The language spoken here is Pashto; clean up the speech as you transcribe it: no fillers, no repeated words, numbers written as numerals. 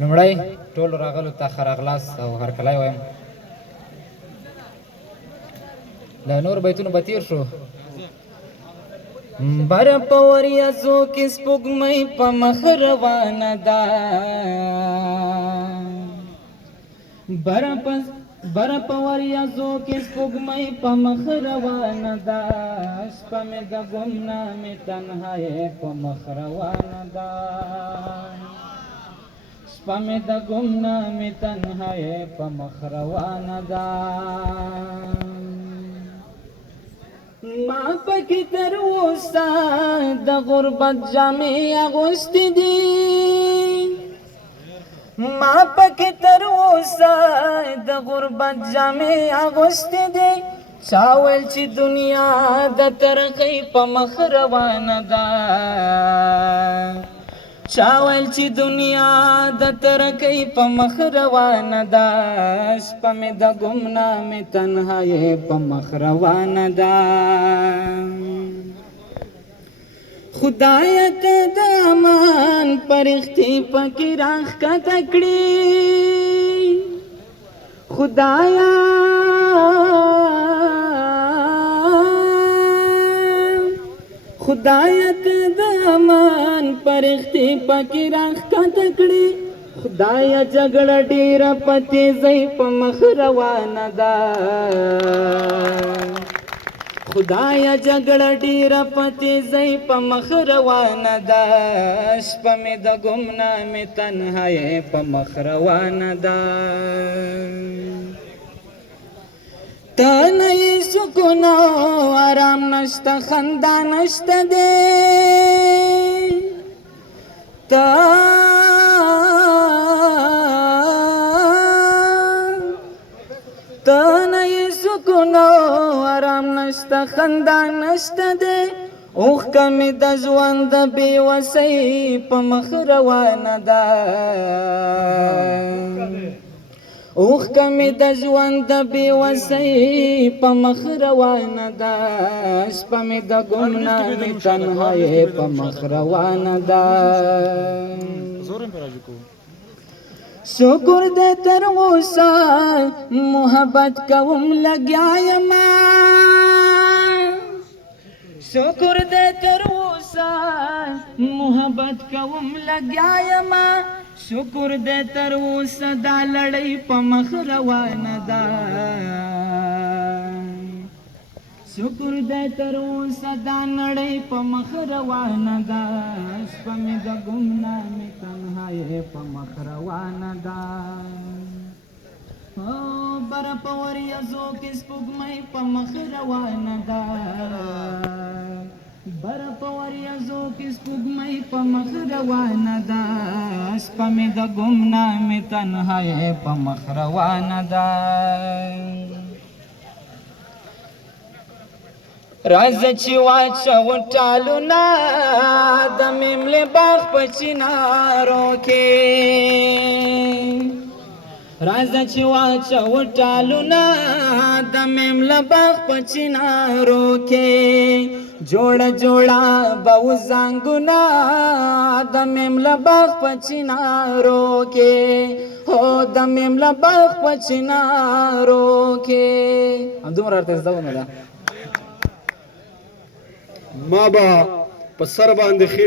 لومړی ټول راغلو ته ښه راغلاست او هرکلی وایم. له نور بیتونو به تېر شو. بره په وریځو کې سپوږمۍ په مخ روانه ده، بره په وریځو کې سپوږمۍ په مخ روانه ده، شپه مې د ګمنامې تنهایۍ په مخ روانه ده، شپه مې د ګمنامې تنهایۍ په مخ روانه ده. ما پکې تر اوسه د غربت جامې اغوستې دي، ما پکې تر اوسه د غربت جامې اغوستې دي، چا ویل چې دنیا د ترقۍ په مخ روانه ده، چا ویل چې دنیا د ترقۍ په مخ روانه ده، شپه مې د ګمنامې تنهایۍ په مخ روانه ده. خدایه که د امان پرښتې پکې راښکته کړي، خدایه خدایه که د امان پرښتې پکې راښکته کړي، خدایه جګړه ډېره په تیزۍ په مخ روانه ده، خدایه جګړه ډېره په تیزۍ په مخ روانه ده، شپه مې د ګمنامې تنهایۍ په مخ روانه ده. ته نه یې سکون او آرام نشته، خندا نشته دی، ته نه یې سکون او آرام نشته، خندا نشته دی، اوښکه مې د ژوند د بېوسۍ په مخ روانه ده، اوښکه مې د ژوند د بېوسۍ په مخ روانه ده، شپه مې د ګمنامې تنهایۍ په مخ روانه ده. شکر دې تر اوسه محبت کوم لګیا یمه، شکر دې تر اوسه محبت کوم لګیا یمه، شکر دې تر اوسه دا لړۍ په مخ روانه ده، شکر دې تر اوسه دا نړۍ په مخ روانه ده، شپه مې د ګمنامې تنهایۍ په مخ روانه ده. بره په وریځو کې سپوږمۍ په مخ روانه ده، بره په وریځو کې سپوږمۍ په مخ روانه ده، شپه مې د ګمنامې تنهایۍ په مخ روانه ده. راځه چې واچوو ټالونه د میملې باغ په چنارو کې، راځه چې واچوو ټالونه د میملې باغ په چنارو کې، جوړه جوړه به وزنګونه د میملې باغ په چنارو کې، هو د میملې باغ په چنارو کې. همدومره ورته زده ونه ده. ما به په سر باندې خېټه